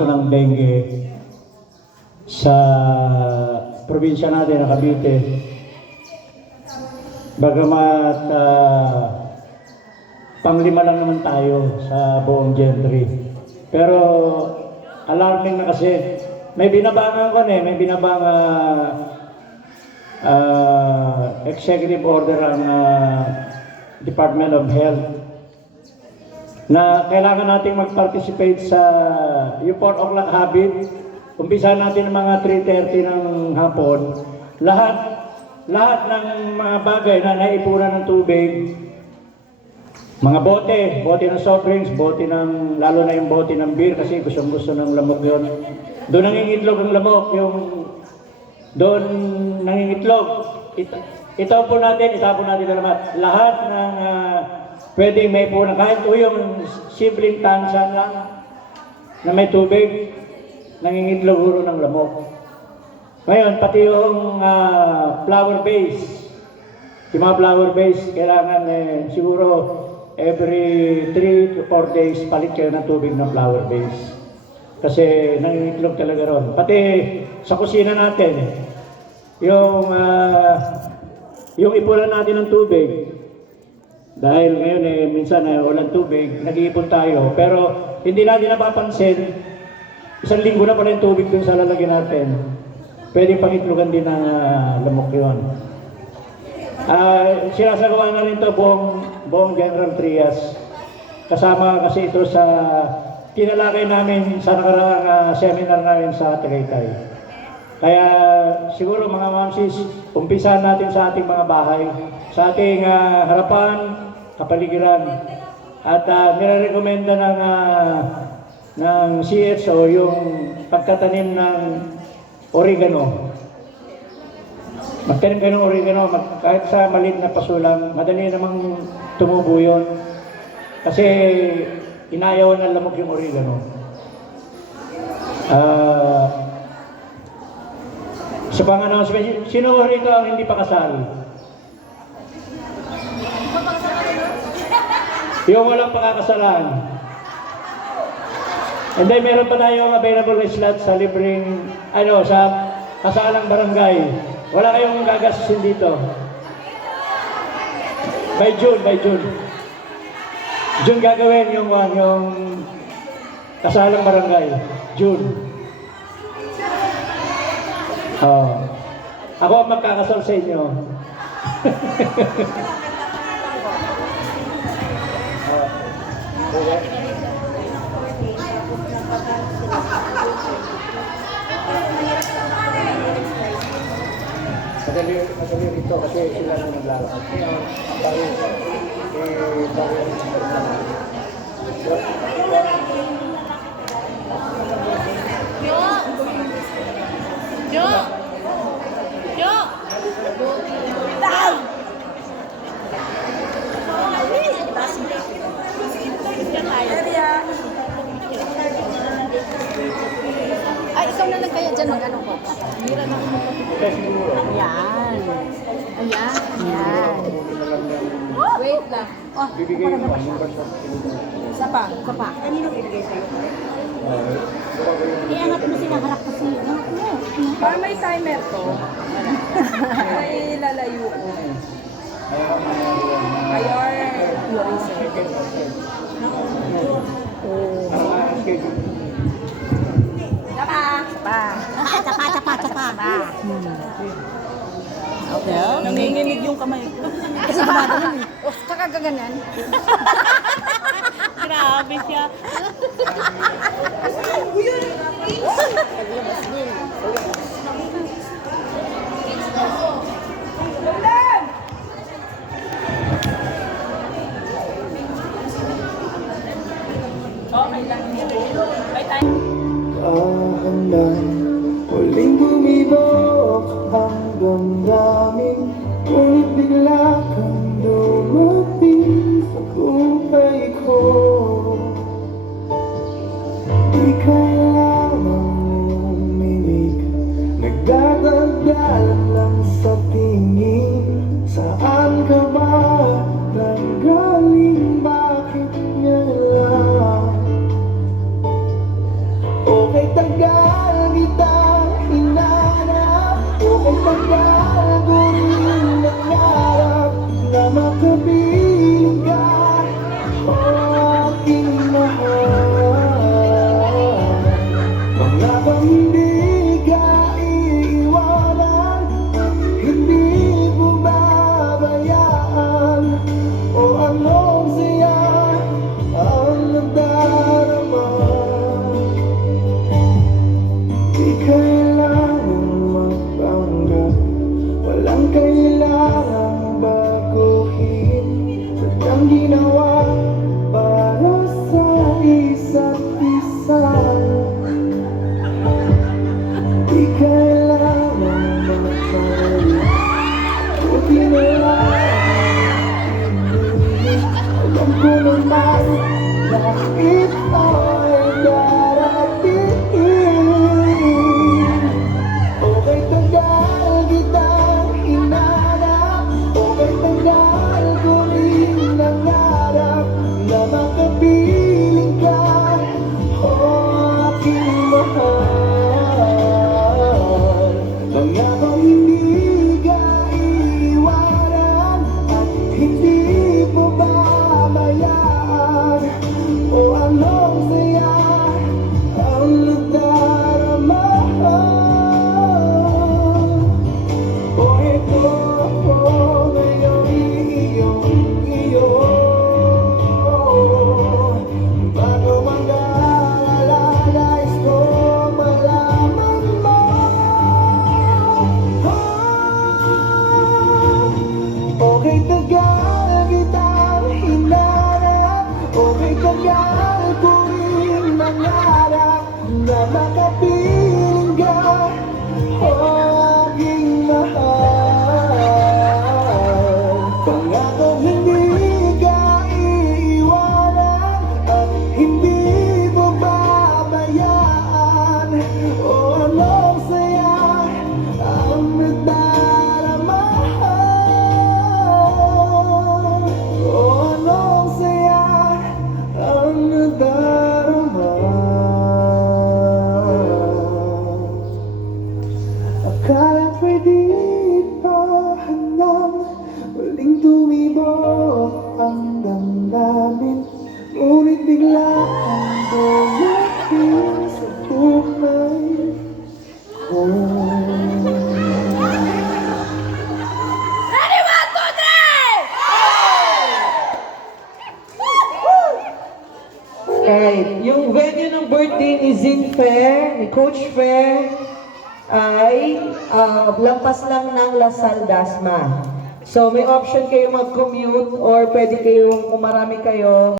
kaso ng dengue sa probinsya natin na Cavite. Bagamat panglima lang naman tayo sa buong Gentry. Pero alarming na kasi. May binabangan ko may executive order ang Department of Health na kailangan nating mag-participate sa yung 4 o'clock habit. Umpisa natin ng mga 3:30 ng hapon. Lahat ng mga bagay na naipunan ng tubig, mga bote ng soft drinks, lalo na yung bote ng beer kasi gusto ng lamok yun. Doon nangingitlog ang lamok, doon nangingitlog. Itapon natin na lahat ng pwedeng may punan, kahit yung simpleng tansan lang na may tubig, nangingitlog huro ng lamok. Ngayon, pati yung flower base, yung mga flower base, kailangan siguro every 3 to 4 days palit kayo ng tubig ng flower base. Kasi nangingitlog talaga ron. Pati sa kusina natin, yung ipunan natin ng tubig, dahil ngayon minsan walang tubig, nag-iipon tayo. Pero hindi natin napapansin, 1 linggo na pala yung tubig dun sa lalagyan natin. Pwedeng pangitlogan din ng lamok yun. Sinasagawa na rin ito buong General Trias. Kasama kasi ito sa tinalakay namin sa nakaraang seminar namin sa Tagaytay. Kaya siguro mga mamsis, umpisahan natin sa ating mga bahay, sa ating harapan, kapaligiran. At nire-recommenda ng CSO yung pagtatanim ng oregano. Magtanim kayo ng oregano, kahit sa maliit na pasulang, madali namang tumubo yun. Kasi inayaw ng lamok yung oregano. Sa pang-announcement, sino rito ang hindi pa kasal? Yung walang pakakasalan. And then meron pa tayong available slot sa libreng, sa kasalang barangay. Wala kayong gagastusin dito. By June. June gagawin yung kasalang barangay. June. Ako ang magkakasal sa inyo. Madali rito kasi sila na naglalakad. Ay, ikaw na lang kaya dyan mag-ano ko. Mira na ako. Ayan. Wait lang. Bibigay mo. Isa pa. Kanino pinagay sa'yo? Iangat mo sila, harap kasi. Para may timer to. May lalayo ko. Ayan. Tapa. Okay. Nanginginig yung kamay ko. Kasi gumagano eh. Kakaganan. Grabe siya. Okay lang. May time. Muling bumibok ang damdamin, ngunit bigla kang dumating sa buhay ko. Di kailangang uminig, nagdadagdagan lang sa tingin. Saan ka ba nanggaling, bakit ngayon lang? Okay, tagal kitang hinanap. Okay, tagal ko rin nangarap na makapiling ka, o aking mahal. Pangako hindi ka iiwanan at hindi ko babayaan. O anong siya ang nadarama. Di kailangan magpanggap, walang kailangan baguhin. Sadyang ginawa para sa isa't isa. Di kailangan magpanggap, buti na lang pinuhin. Alam ko naman na ito'y darating. Okay, tagal kitang hinanap. Okay, tagal ko rin nangarap na makapiling ka, o aking mahal. Pangako hindi ka iiwanan at hindi mo babayaan. O anong saya ang nadarama. O ito ako ngayon iyo. Bago mag-alala, nais ko malaman mo. Okay, tagal kitang hinanap. Okay, tagal ko rin nangarap na makapiling ka, o aking mahal. Pangako hindi ka iiwanan at hindi mo babayaan. O anong saya ang nadarama. O anong saya ang nadarama. Akala ko'y di pa hanggang muling tumibok ang damdamin, ngunit bigla kang dumating sa buhay ko. Right. Yung venue ng birthday ni Zin Fair, ni Coach Fair, ay lampas lang ng Lasal Dasma. So may option kayo mag-commute or pwede kayong, kung marami kayo,